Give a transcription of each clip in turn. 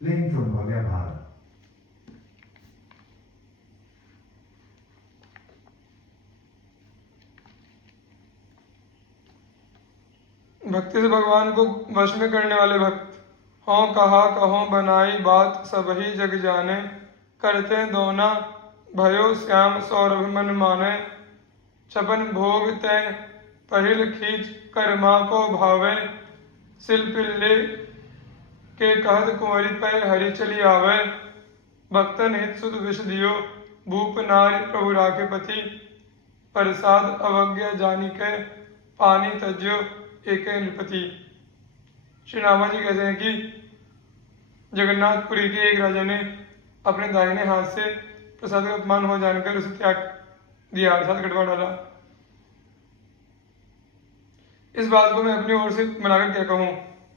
另种我干嘛了？ भक्ति से भगवान को वश में करने वाले भक्त। हों कहा कहो बनाई बात सब ही जग जाने, करते दोना भयो श्याम सौरभ मन माने, छपन भोग तय पहिल खींच कर माँ को भावे, सिल पिल्ले के कहत कुंवरी पै हरि चली आवे, भक्तन हित सुध विष दियो भूप नारी प्रभु राखे पति, प्रसाद अवज्ञा जानी के पानी तज्यो एक नृपति। श्री रामा जी कहते हैं कि जगन्नाथपुरी के एक राजा ने अपने दाहिने हाथ से प्रसाद का अपमान हो जानकर उसे त्याग दिया, अर्थात कटवा डाला। इस बात को मैं अपनी ओर से बनाकर क्या कहूँ,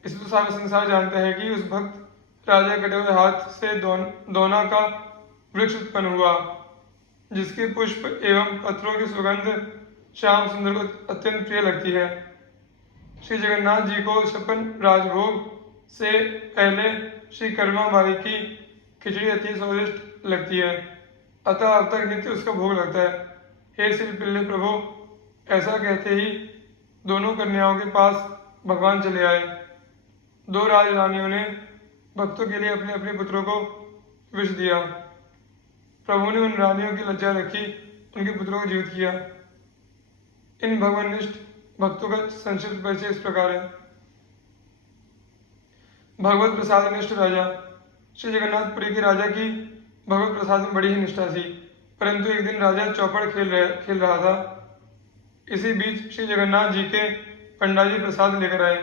इसे तो सारा संसार जानता है कि उस भक्त राजा कटे हुए हाथ से दोना का वृक्ष उत्पन्न हुआ, जिसके पुष्प एवं पत्रों की सुगंध श्याम सुंदर को अत्यंत प्रिय लगती है। श्री जगन्नाथ जी को छप्पन राजभोग से पहले श्री कर्मा बाई की खिचड़ी अति स्वादिष्ट लगती है, अतः अब तक नित्य उसका भोग लगता है। हे श्री पिल्ले प्रभु, ऐसा कहते ही दोनों कन्याओं के पास भगवान चले आए। दो राजरानियों ने भक्तों के लिए अपने अपने पुत्रों को विष दिया। प्रभु ने उन रानियों की लज्जा रखी, उनके पुत्रों को जीवित किया। इन भगवानिष्ठ भक्तों का संक्षिप्त परिचय इस प्रकार है। भगवत प्रसाद निष्ठ राजा। श्री जगन्नाथपुरी के राजा की भगवत प्रसाद में बड़ी ही निष्ठा थी, परंतु एक दिन राजा चौपड़ खेल रहा था। इसी बीच श्री जगन्नाथ जी के पंडा जी प्रसाद लेकर आए।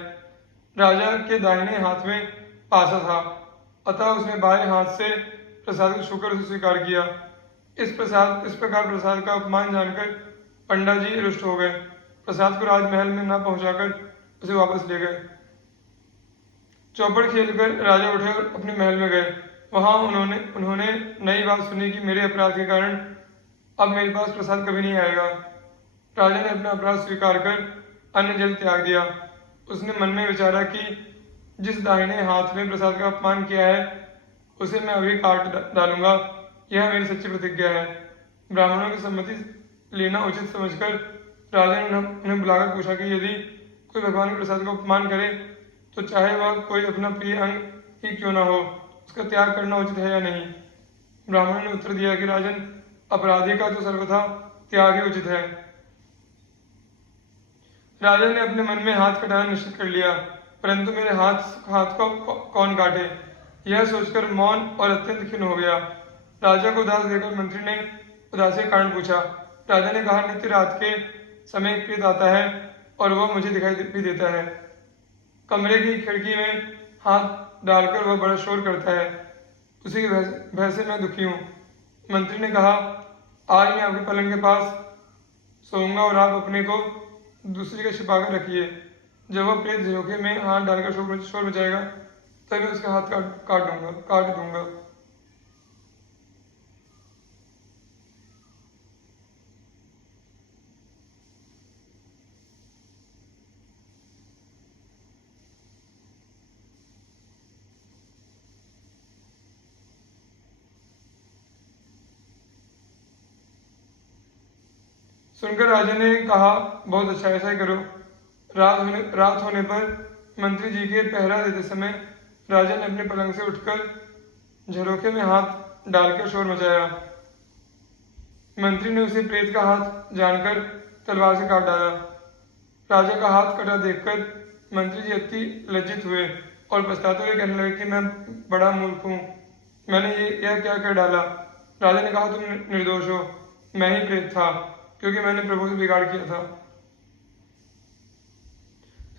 राजा के दाहिने हाथ में पासा था, अतः उसने बाएं हाथ से प्रसाद को छूकर उसे स्वीकार किया। इस प्रकार प्रसाद का अपमान जानकर पंडा जी रुष्ट हो गए। प्रसाद को राजमहल में न पहुंचाकर उसे वापस ले गए। चौपड़ खेलकर राजा उठे और अपने महल में गए। वहां उन्होंने नई बात सुनी कि मेरे अपराध के कारण अब मेरे पास प्रसाद कभी नहीं आएगा। राजा ने अपना अपराध स्वीकार कर अन्न जल त्याग दिया। उसने मन में विचारा कि जिस दाहिने हाथ में प्रसाद का अपमान किया है उसे मैं अभी काट डालूंगा, यह मेरी सच्ची प्रतिज्ञा है। ब्राह्मणों की सम्मति लेना उचित समझकर राजा ने उन्हें बुलाकर पूछा कि यदि कोई भगवान के प्रसाद का अपमान करे तो चाहे वह कोई अपना प्रिय अंग ही क्यों न हो, उसका त्याग करना उचित है या नहीं। ब्राह्मण ने उत्तर दिया कि राजन, अपराधी का तो सर्वथा त्याग ही उचित है। राजा ने अपने मन में हाथ कटाना निश्चित कर लिया, परंतु मेरे हाथ को कौन काटे, यह सोचकर मौन और अत्यंत खिन्न हो गया। राजा को उदास देखकर मंत्री ने उदासी का कारण पूछा। राजा ने कहा, नित्य रात के समय एक प्रेत आता है और वह मुझे दिखाई भी देता है। कमरे की खिड़की में हाथ डालकर वह बड़ा शोर करता है, उसी की भय से मैं दुखी हूँ। मंत्री ने कहा, आज मैं आपके पलंग के पास सोऊंगा और आप अपने को दूसरी का छिपा कर रखिए। जब वह प्रेत झोंके में हाथ डालकर शोर मचाएगा तभी उसका हाथ काट दूंगा। सुनकर राजा ने कहा, बहुत अच्छा, ऐसा ही करो। रात होने पर मंत्री जी के पहरा देते समय राजा ने अपने पलंग से उठकर झरोखे में हाथ डालकर शोर मचाया। मंत्री ने उसे प्रेत का हाथ जानकर तलवार से काट डाला। राजा का हाथ कटा देखकर मंत्री जी अति लज्जित हुए और पछताते हुए कहने लगे कि मैं बड़ा मूर्ख हूँ, मैंने यह क्या कर डाला। राजा ने कहा, तुम निर्दोष हो, मैं ही प्रेत था, क्योंकि मैंने प्रभु से बिगाड़ किया था।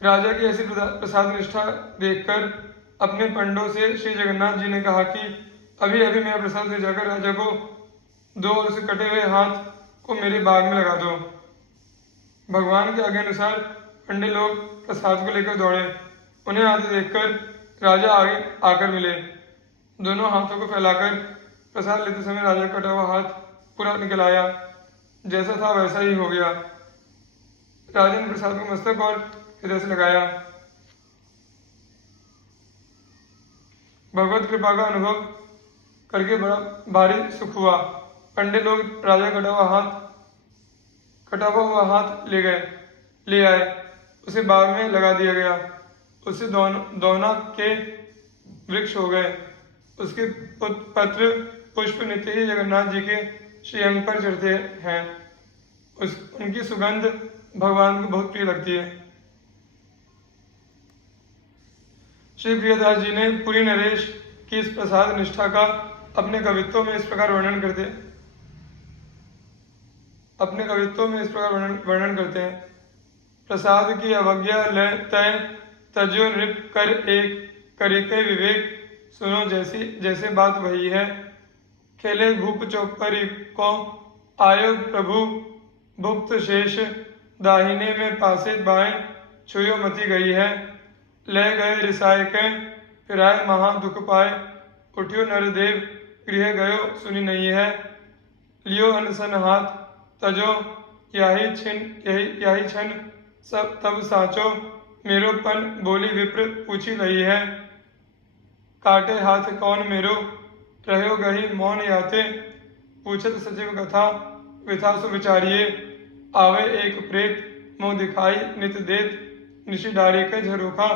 राजा की ऐसी प्रसाद निष्ठा देखकर अपने पंडों से श्री जगन्नाथ जी ने कहा कि अभी अभी मेरा प्रसाद ले जाकर राजा को दो और उसे कटे हुए हाथ को मेरे बाग में लगा दो। भगवान के आज्ञा अनुसार पंडे लोग प्रसाद को लेकर दौड़े। उन्हें आते देखकर राजा आगे आकर मिले। दोनों हाथों को फैलाकर प्रसाद लेते समय राजा का कटा हुआ हाथ पूरा निकल आया, जैसा था वैसा ही हो गया। राजा ने प्रसाद को मस्तक और हृदय से लगाया। भगवत कृपा का अनुभव करके बड़ा भारी सुख हुआ। पंडित लोग राजा कटा हुआ हाथ ले आए, उसे बाग में लगा दिया गया। उससे दोना के वृक्ष हो गए। उसके पत्र पुष्प नित्य ही जगन्नाथ जी के श्रीअंग पर चढ़ते हैं। उनकी सुगंध भगवान को बहुत प्रिय लगती है। श्री प्रियदास जी ने पुरी नरेश की इस प्रसाद निष्ठा का अपने कवित्वों में इस प्रकार वर्णन करते हैं। प्रसाद की अवज्ञा लय तय तजो नृप कर एक करिके विवेक, सुनो जैसे बात वही है। खेले भूप चौपरी को आयो प्रभु भुक्त शेष, दाहिने में पासे बाएं छुयो मति गई है। ले गए रिसाय के फिराए महा दुख पाए, उठ्यो नरदेव गृह गयो सुनी नहीं है। लियो अनसन हाथ तजो याही छन सब तब साचो, मेरो पन बोली विप्र पूछी लही है। काटे हाथ कौन मेरो रहो गही मौन याते, पूछत सचिव कथा विथा सु विचारिये। आवे एक प्रेत मुँह दिखाई नित देत, निशि डारी के झरोखा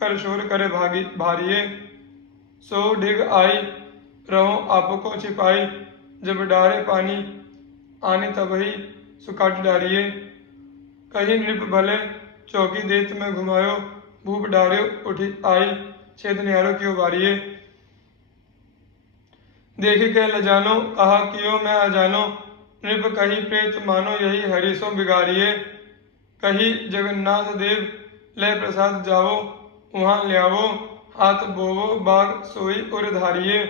कर शोर करे भारिये। सो ढिग आई रहो आपको छिपाई, जब डारे पानी आनी तबही सुकाट डारिये। कहीं नृप भले चौकी देत में घुमायो, भूप डार्यो उठी आई छेद न्यारो क्यों बारिये। देखी के लजानो कहा कियो मैं अजानो, नृप कही प्रेत मानो यही हरिसो बिगाड़िए। कही जगन्नाथ देव ले प्रसाद जावो, वहाँ ल्यावो हाथ बोवो बाग सोई उर धारिये।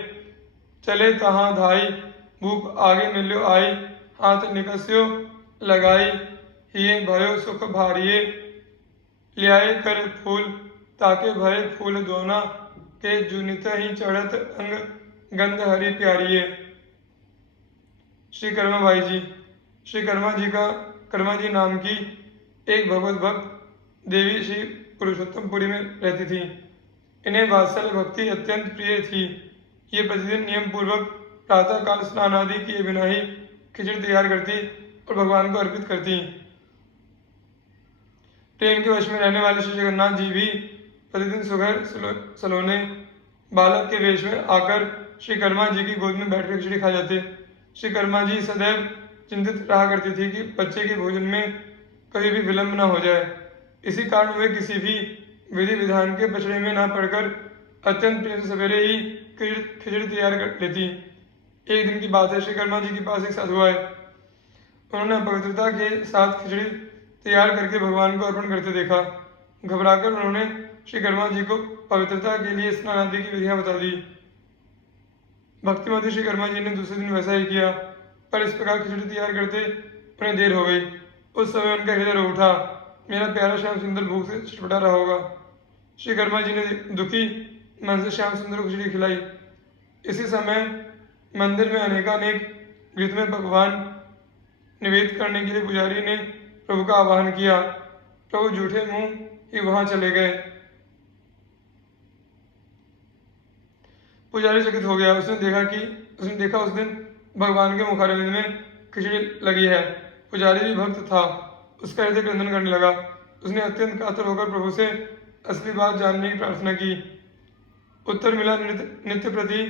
चले तहाँ धाई भूप आगे मिल्यो आई, हाथ निकस्यो लगाई हिये भयो सुख भारिये। ल्याए कर फूल ताके भय फूल दोना, के जुनित ही चढ़त अंग गंध हरि प्यारिये। श्री कर्माबाई जी। श्री कर्मा जी नाम की एक भगवत भक्त देवी श्री पुरुषोत्तमपुरी में रहती थी। इन्हें वात्सल्य भक्ति अत्यंत प्रिय थी। ये प्रतिदिन नियम पूर्वक प्रातः काल स्नान आदि किए बिना ही खिचड़ी तैयार करती और भगवान को अर्पित करती। प्रेम के वश में रहने वाले श्री जगन्नाथ जी भी प्रतिदिन सुघर सलोने बालक के वेश में आकर श्री कर्मा जी की गोद में बैठकर खिचड़ी खा जाते। श्री कर्मा जी सदैव चिंतित रहा करती थी कि बच्चे के भोजन में कभी भी विलंब न हो जाए। इसी कारण वे किसी भी विधि विधान के पचड़े में न पड़कर अत्यंत प्रेम से सवेरे ही खिचड़ी तैयार कर लेती। एक दिन की बात है, श्री कर्मा जी के पास एक साधु आए। उन्होंने पवित्रता के साथ खिचड़ी तैयार करके भगवान को अर्पण करते देखा। घबराकर उन्होंने श्री कर्मा जी को पवित्रता के लिए स्नान आदि की विधियां बता दी। भक्तिमती श्री कर्मा जी ने दूसरे दिन वैसा ही किया, पर इस प्रकार खिचड़ी तैयार करते उन्हें देर हो गई। उस समय उनका हृदय रो उठा, मेरा प्यारा श्याम सुंदर भूख से छटपटा रहा होगा। श्री कर्मा जी ने दुखी मन से श्याम सुंदर को खिचड़ी खिलाई। इसी समय मंदिर में अनेकानेक घृत में पकवान निवेदित करने के लिए पुजारी ने प्रभु का आह्वान किया। प्रभु झूठे मुंह ही वहां चले गए। पुजारी चकित हो गया। उसने देखा उस दिन भगवान के मुखारविंद में खिचड़ी लगी है। पुजारी भी भक्त था, उसका हृदय क्रंदन करने लगा। उसने अत्यंत कातर होकर प्रभु से असली बात जानने की प्रार्थना की। उत्तर मिला, नित्य प्रति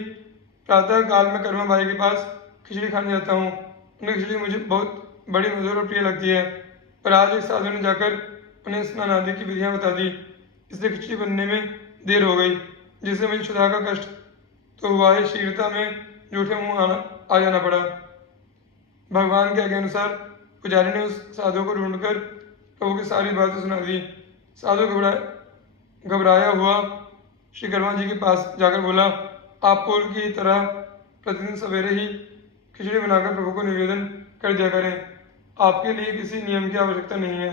प्रातः काल में कर्माबाई के पास खिचड़ी खाने जाता हूँ। उनकी खिचड़ी मुझे बहुत बड़ी मधुर और प्रिय लगती है, पर आज एक साधु ने जाकर उन्हें स्नान आदि की विधियां बता दी, इसलिए खिचड़ी बनने में देर हो गई, जिससे मुझे क्षुधा का कष्ट तो हुआ ही, शीघ्रता में झूठे मुंह आ जाना पड़ा। भगवान के आज्ञा अनुसार पुजारी ने उस साधु को ढूंढकर प्रभु की सारी बातें सुना दी। साधु घबराया हुआ श्री कर्मा जी के पास जाकर बोला, आप पूर्व की तरह प्रतिदिन सवेरे ही खिचड़ी बनाकर प्रभु को निवेदन कर दिया करें। आपके लिए किसी नियम की आवश्यकता नहीं है।